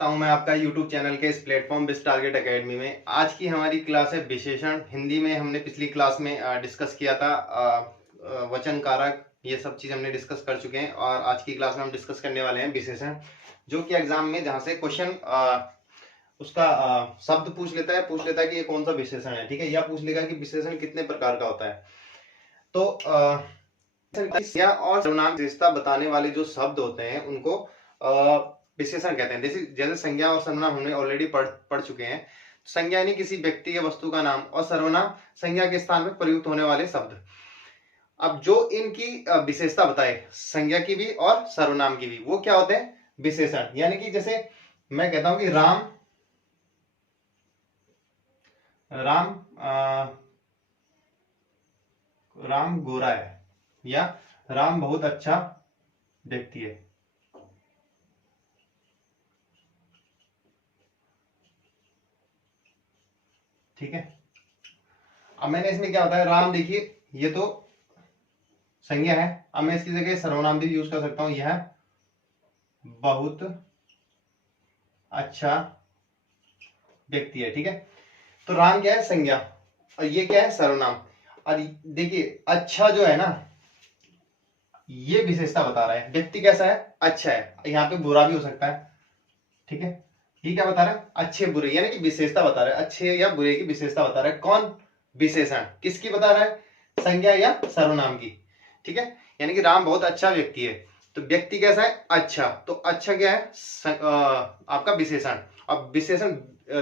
हूं मैं आपका YouTube चैनल के इस प्लेटफॉर्म बिस टारगेट एकेडमी में। आज की हमारी क्लास है विशेषण। हिंदी में हमने पिछली क्लास में डिस्कस किया था वचन कारक, ये सब चीज हमने डिस्कस कर चुके हैं और आज की क्लास में हम डिस्कस करने वाले हैं विशेषण, जो कि एग्जाम में जहां से क्वेश्चन उसका शब्द पूछ लेता है कि ये कौन सा विशेषण है, ठीक है, या पूछ लेगा कि विशेषण कितने प्रकार का होता है। तो संज्ञा और सर्वनाम विशेषता बताने वाले जो शब्द होते हैं उनको विशेषण कहते हैं। जैसे संज्ञा और सर्वनाम हमने ऑलरेडी पढ़ चुके हैं। संज्ञा यानी किसी व्यक्ति या वस्तु का नाम और सर्वनाम संज्ञा के स्थान में प्रयुक्त होने वाले शब्द। अब जो इनकी विशेषता बताए, संज्ञा की भी और सर्वनाम की भी, वो क्या होते हैं? विशेषण। यानी कि जैसे मैं कहता हूं कि राम गोरा है, या राम बहुत अच्छा व्यक्ति है। ठीक है, अब मैंने इसमें क्या होता है, राम, देखिए ये तो संज्ञा है। अब मैं इसकी जगह सर्वनाम भी यूज कर सकता हूं, यह बहुत अच्छा व्यक्ति है। ठीक है, तो राम क्या है? संज्ञा, और ये क्या है? सर्वनाम। और देखिए अच्छा जो है ना, ये विशेषता बता रहा है व्यक्ति कैसा है? अच्छा है। यहाँ पे बुरा भी हो सकता है। ठीक है, ये क्या बता रहा है? अच्छे बुरे, यानी कि विशेषता बता रहा है, अच्छे या बुरे की विशेषता बता रहा है। कौन? विशेषण। किसकी बता रहा है? संज्ञा या सर्वनाम की। ठीक है, यानी कि राम बहुत अच्छा व्यक्ति है, तो व्यक्ति कैसा है? अच्छा। तो अच्छा क्या है? आपका विशेषण। अब विशेषण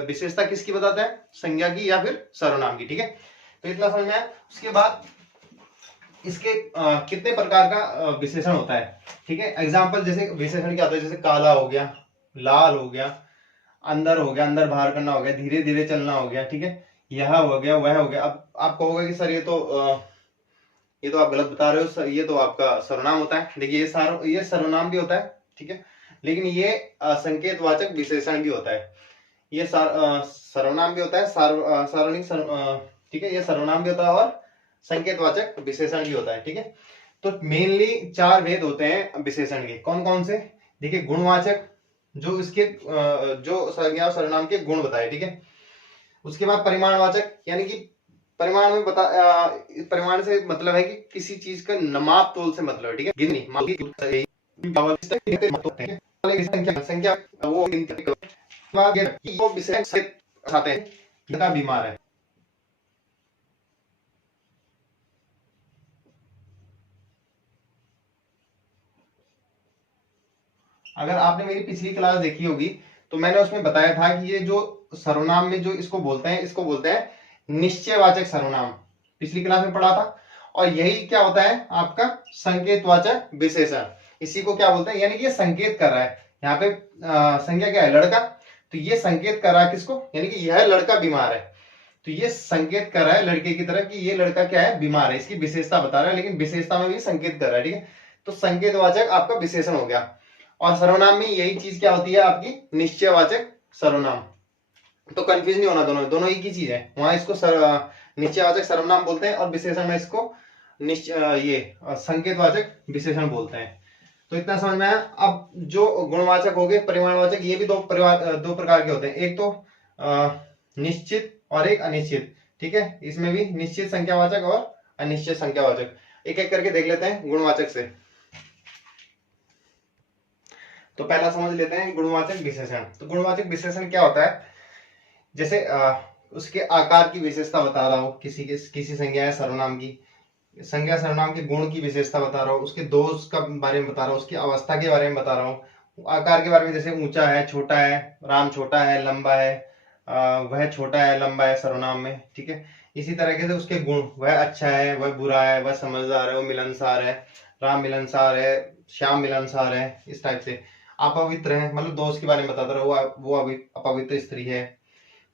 विशेषता किसकी बताता है? संज्ञा की या फिर सर्वनाम की। ठीक है, तो इतना समझ में आया। उसके बाद इसके कितने प्रकार का विशेषण होता है। ठीक है, एग्जाम्पल जैसे विशेषण क्या होता है, जैसे काला हो गया, लाल हो गया, अंदर हो गया, अंदर बाहर करना हो गया, धीरे धीरे चलना हो गया। ठीक है, यह हो गया, वह हो गया। अब आप कहोगे कि सर ये तो आप गलत बता रहे हो, ये तो आपका सर्वनाम होता है। देखिए ये सर्वनाम भी होता है। ठीक है, लेकिन ये संकेतवाचक विशेषण भी होता है। ये सर्वनाम भी होता है, सार्वजनिक। ठीक है, ये सर्वनाम भी होता है और संकेतवाचक विशेषण भी होता है। ठीक है, तो मेनली 4 भेद होते हैं विशेषण के। कौन कौन से? देखिए, गुणवाचक, जो इसके जो संज्ञा और सर्वनाम के गुण बताए। ठीक है, उसके बाद परिमाणवाचक, यानी कि परिमाण में परिमाण से मतलब है कि किसी चीज का नमाप तोल से मतलब है। ठीक है, गिननी, संख्या वो विशेष आते हैं, कितना बीमार है। अगर आपने मेरी पिछली क्लास देखी होगी तो मैंने उसमें बताया था कि ये जो सर्वनाम में जो इसको बोलते हैं निश्चयवाचक सर्वनाम। पिछली क्लास में पढ़ा था। और यही क्या होता है? आपका संकेतवाचक विशेषण। इसी को क्या बोलते हैं? यानी कि ये संकेत कर रहा है। यहाँ पे संज्ञा क्या है? लड़का, तो ये संकेत कर रहा है किसको? यानी कि यह लड़का बीमार है, तो ये संकेत कर रहा है लड़के की तरह कि ये लड़का क्या है? बीमार है। इसकी विशेषता बता रहा है, लेकिन विशेषता में भी संकेत कर रहा है। ठीक है, तो संकेतवाचक आपका विशेषण हो गया। और सर्वनाम में यही चीज क्या होती है? आपकी निश्चयवाचक सर्वनाम। तो कंफ्यूज नहीं होना, दोनों दोनों एक ही चीज है। वहां इसको निश्चयवाचक सर्वनाम बोलते हैं और विशेषण में इसको संकेतवाचक विशेषण बोलते हैं। तो इतना समझ में आया। अब जो गुणवाचक हो गए, परिमाणवाचक, ये भी दो प्रकार के होते हैं। एक तो निश्चित और एक अनिश्चित। ठीक है, इसमें भी निश्चित संख्यावाचक और अनिश्चित संख्यावाचक। एक एक करके देख लेते हैं गुणवाचक से। तो पहला समझ लेते हैं गुणवाचक विशेषण। तो गुणवाचक विशेषण क्या होता है? जैसे उसके आकार की विशेषता बता रहा हूं, किसी संज्ञा या सर्वनाम की संज्ञा सर्वनाम के गुण की विशेषता बता रहा हूँ, उसके दोष का बारे में बता रहा हूँ, उसकी अवस्था के बारे में बता रहा हूँ, आकार के बारे में, जैसे ऊंचा है, छोटा है, राम छोटा है, लंबा है, वह छोटा है, लंबा है सर्वनाम में। ठीक है, इसी तरीके से उसके गुण, वह अच्छा है, वह बुरा है, वह समझदार है, वह मिलनसार है, राम मिलनसार है, श्याम मिलनसार है, इस टाइप से। अपवित्र है, मतलब दोस्त के बारे में बताता रहो, वो अपवित्र स्त्री है,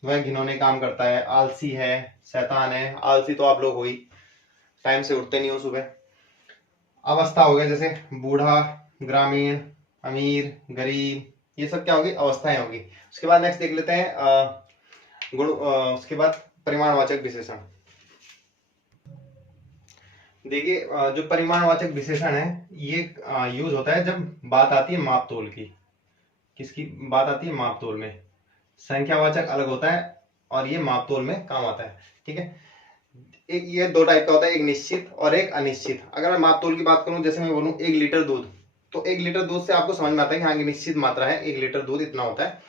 वह घिनौने काम करता है, आलसी है, शैतान है। आलसी तो आप लोग हो ही, टाइम से उठते नहीं हो सुबह। अवस्था हो गया, जैसे बूढ़ा, ग्रामीण, अमीर, गरीब, ये सब क्या होगी? अवस्थाएं होगी। उसके बाद नेक्स्ट देख लेते हैं गुण, उसके बाद परिमाणवाचक विशेषण। देखिए, जो परिमाणवाचक विशेषण है ये यूज होता है जब बात आती है माप तोल की। किसकी बात आती है? मापतोल में। संख्यावाचक अलग होता है और ये मापतोल में काम आता है, ठीक है। एक ये दो टाइप का होता है, एक निश्चित और एक अनिश्चित। अगर मैं मापतोल की बात करूं, जैसे मैं बोलूं 1 लीटर दूध, तो 1 लीटर दूध से आपको समझ में आता है कि हाँ, निश्चित मात्रा है, 1 लीटर दूध इतना होता है,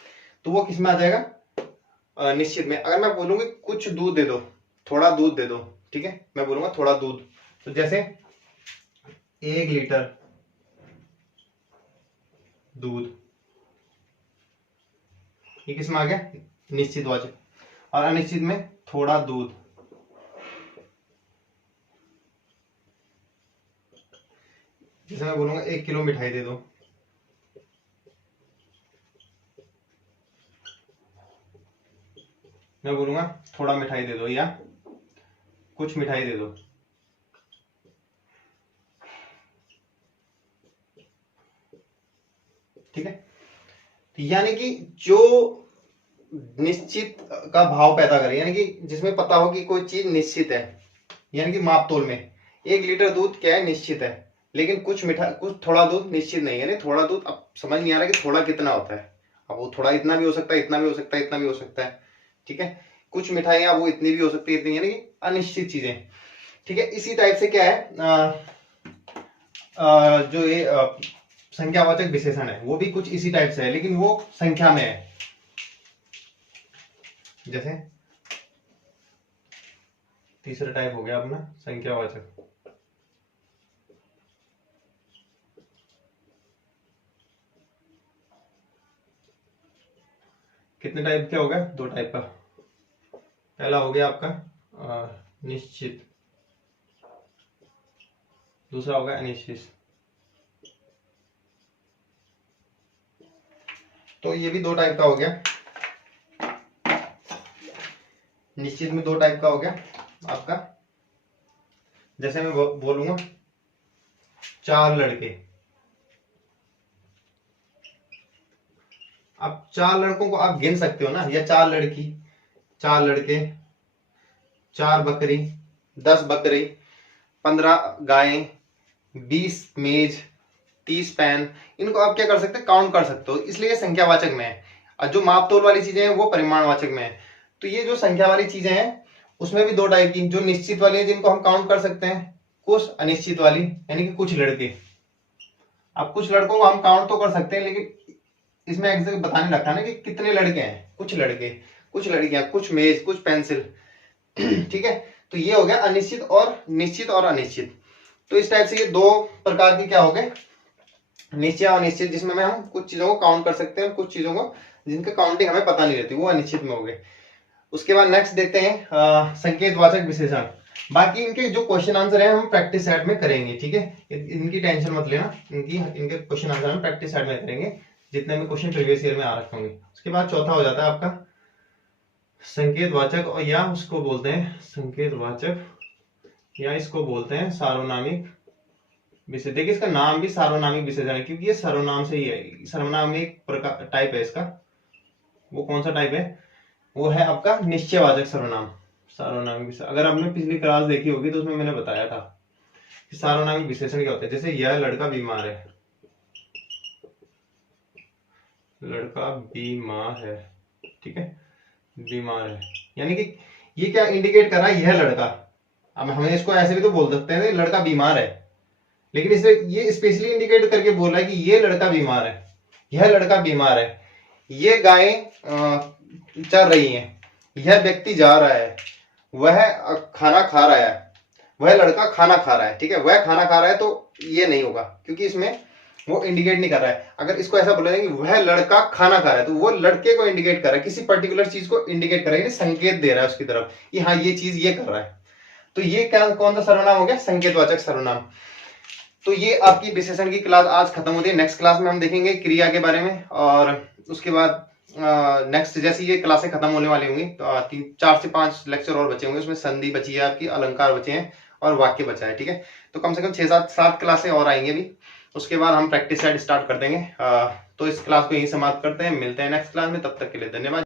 तो वो किस में आ जाएगा? निश्चित में। अगर मैं बोलूंगी कुछ दूध दे दो, थोड़ा दूध दे दो, ठीक है, मैं बोलूंगा थोड़ा दूध, तो जैसे 1 लीटर दूध, ये किस में आ गया? निश्चित वाचक। और अनिश्चित में थोड़ा दूध, जैसे मैं बोलूंगा 1 किलो मिठाई दे दो, मैं बोलूंगा थोड़ा मिठाई दे दो या कुछ मिठाई दे दो। ठीक है, यानी कि जो निश्चित का भाव पैदा करे, यानी कि जिसमें पता हो कि कोई चीज निश्चित है, यानी कि मापतोल में 1 लीटर दूध क्या है? निश्चित है, लेकिन कुछ थोड़ा दूध निश्चित नहीं है। यानी थोड़ा दूध, अब समझ नहीं आ रहा कि थोड़ा कितना होता है। अब वो थोड़ा इतना भी हो सकता है, इतना भी हो सकता है, इतना भी हो सकता है, ठीक है। कुछ मिठाइयां वो इतनी भी हो सकती है, इतनी, यानी कि अनिश्चित चीजें, ठीक है। इसी टाइप से क्या है, जो ये संख्यावाचक विशेषण है वो भी कुछ इसी टाइप से है, लेकिन वो संख्या में है। जैसे तीसरा टाइप हो गया अपना संख्यावाचक। कितने टाइप क्या हो गया? 2 टाइप का। पहला हो गया आपका निश्चित, दूसरा होगा अनिश्चित। तो ये भी 2 टाइप का हो गया। निश्चित में 2 टाइप का हो गया आपका। जैसे मैं बोलूंगा 4 लड़के, अब 4 लड़कों को आप गिन सकते हो ना, या 4 लड़की, 4 लड़के, 4 बकरी, 10 बकरी, 15 गायें, 20 मेज, 30 पेन, इनको आप क्या कर सकते हैं? काउंट कर सकते हो, इसलिए संख्यावाचक में है। और जो मापतोल वाली चीजें हैं वो परिमाणवाचक में है। तो ये जो संख्या वाली चीजें हैं उसमें भी 2 टाइप की, जो निश्चित वाली है जिनको हम काउंट कर सकते हैं, कुछ अनिश्चित वाली, यानी कि कुछ लड़के। अब कुछ लड़कों को हम काउंट तो कर सकते हैं, लेकिन इसमें एग्जैक्ट बताने रखा ना कि कितने लड़के हैं, कुछ लड़के, कुछ लड़कियां, कुछ मेज, कुछ पेंसिल, ठीक है। तो ये हो गया अनिश्चित और निश्चित और अनिश्चित। तो इस टाइप से ये 2 प्रकार की क्या हो गए? निश्चित और अनिश्चित, जिसमें हम कुछ चीजों को काउंट कर सकते हैं, कुछ चीजों को जिनका काउंटिंग हमें पता नहीं रहती, वो अनिश्चित में हो गए। उसके बाद नेक्स्ट देखते हैं संकेतवाचक विशेषण। बाकी इनके जो क्वेश्चन आंसर है हम प्रैक्टिस सेट में करेंगे, ठीक है, इनकी टेंशन मत लेना, इनके क्वेश्चन आंसर हम प्रैक्टिस सेट में करेंगे, जितने भी क्वेश्चन प्रीवियस ईयर में आ रखे होंगे। उसके बाद चौथा हो जाता है आपका संकेतवाचक, और या उसको बोलते हैं संकेतवाचक, या इसको बोलते हैं सार्वनामिक विशेषण। देखिए इसका नाम भी सार्वनामिक विशेषण है, क्योंकि ये सर्वनाम से ही है। सर्वनामिक प्रकार टाइप है इसका। वो कौन सा टाइप है? वो है आपका निश्चयवाचक सर्वनाम, सार्वनामिक विशेषण। अगर आपने पिछली क्लास देखी होगी तो उसमें मैंने बताया था कि सार्वनामिक विशेषण क्या होता है। जैसे यह लड़का बीमार है, लड़का बीमार है, ठीक है, बीमार है, यानी कि ये क्या इंडिकेट कर रहा है? यह लड़का। अब हमें इसको ऐसे भी तो बोल सकते हैं लड़का बीमार है, लेकिन इसे ये स्पेशली इंडिकेट करके बोल रहा है कि ये लड़का बीमार है, यह लड़का बीमार है, ये गायें चर रही हैं, यह व्यक्ति जा रहा है, वह खाना खा रहा है, वह लड़का खाना खा रहा है, ठीक है, वह खाना खा रहा है, तो ये नहीं होगा क्योंकि इसमें वो इंडिकेट नहीं कर रहा है। अगर इसको ऐसा बोला जाए कि वह लड़का खाना खा रहा है, तो वो लड़के को इंडिकेट कर रहा है, किसी पर्टिकुलर चीज को इंडिकेट कर रहा है, संकेत दे रहा है उसकी तरफ कि हाँ ये चीज ये कर रहा है। तो ये क्या, कौन सा सर्वनाम हो गया? संकेतवाचक सर्वनाम। तो ये आपकी विशेषण की क्लास आज खत्म होती है। नेक्स्ट क्लास में हम देखेंगे क्रिया के बारे में, और उसके बाद नेक्स्ट जैसे ये क्लासें खत्म होने वाली होंगी तो 4 से 5 लेक्चर और बचे होंगे। उसमें संधि बची है आपकी, अलंकार बचे हैं और वाक्य बचा है, ठीक है। तो कम से कम 6-7 क्लासें और आएंगे अभी। उसके बाद हम प्रैक्टिस सेट स्टार्ट कर देंगे। तो इस क्लास को यहीं समाप्त करते हैं, मिलते हैं नेक्स्ट क्लास में, तब तक के लिए धन्यवाद।